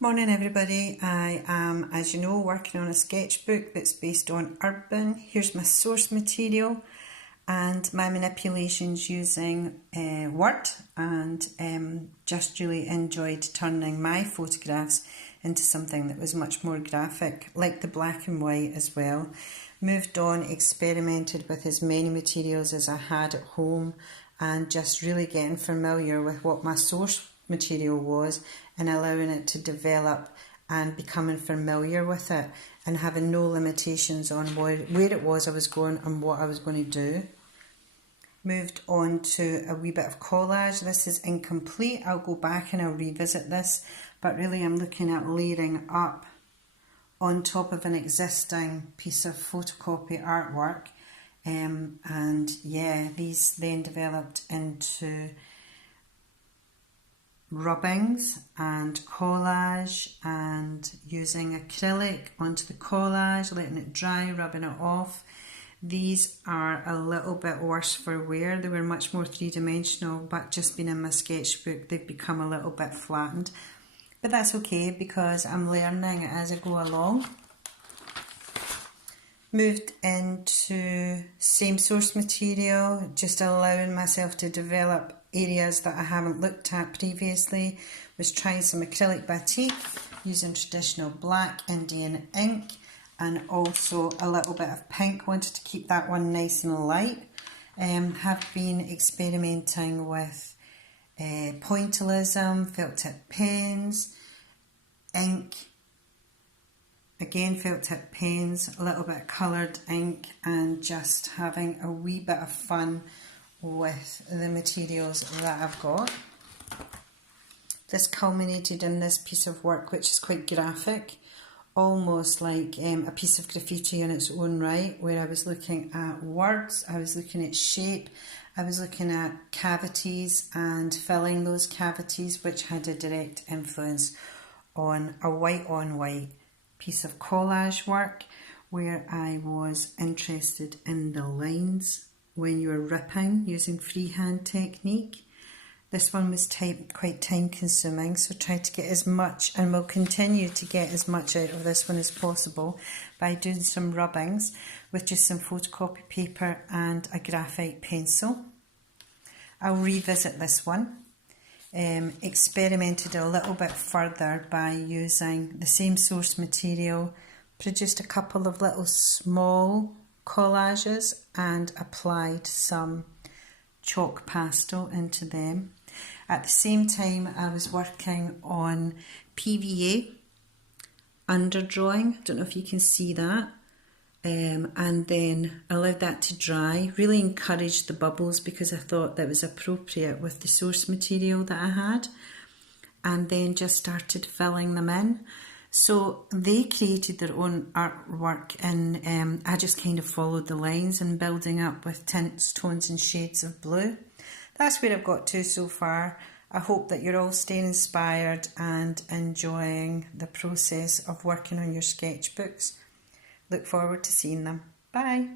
Morning everybody, I am, as you know, working on a sketchbook that's based on urban. Here's my source material and my manipulations using Word, and just really enjoyed turning my photographs into something that was much more graphic, like the black and white as well. Moved on, experimented with as many materials as I had at home and just really getting familiar with what my source material was and allowing it to develop and becoming familiar with it and having no limitations on where it was I was going and what I was going to do. Moved on to a wee bit of collage. This is incomplete. I'll go back and I'll revisit this, but really I'm looking at layering up on top of an existing piece of photocopy artwork, and yeah, these then developed into rubbings and collage, and using acrylic onto the collage, letting it dry, rubbing it off. These are a little bit worse for wear. They were much more three-dimensional, but just being in my sketchbook they've become a little bit flattened, but that's okay because I'm learning as I go along. Moved into same source material, just allowing myself to develop areas that I haven't looked at previously. Was trying some acrylic batik using traditional black Indian ink and also a little bit of pink. Wanted to keep that one nice and light. Have been experimenting with pointillism, felt tip pens, ink, again felt tip pens, a little bit of coloured ink, and just having a wee bit of fun with the materials that I've got. This culminated in this piece of work which is quite graphic, almost like a piece of graffiti in its own right, where I was looking at words, I was looking at shape, I was looking at cavities and filling those cavities, which had a direct influence on a white on white piece of collage work, where I was interested in the lines when you were ripping using freehand technique. This one was quite time consuming, so tried to get as much, and will continue to get as much out of this one as possible by doing some rubbings with just some photocopy paper and a graphite pencil. I'll revisit this one. Experimented a little bit further by using the same source material, produced a couple of little small collages and applied some chalk pastel into them. At the same time I was working on PVA underdrawing, I don't know if you can see that, and then allowed that to dry. Really encouraged the bubbles because I thought that was appropriate with the source material that I had, and then just started filling them in. So they created their own artwork, and I just kind of followed the lines and building up with tints, tones and shades of blue. That's where I've got to so far. I hope that you're all staying inspired and enjoying the process of working on your sketchbooks. Look forward to seeing them. Bye.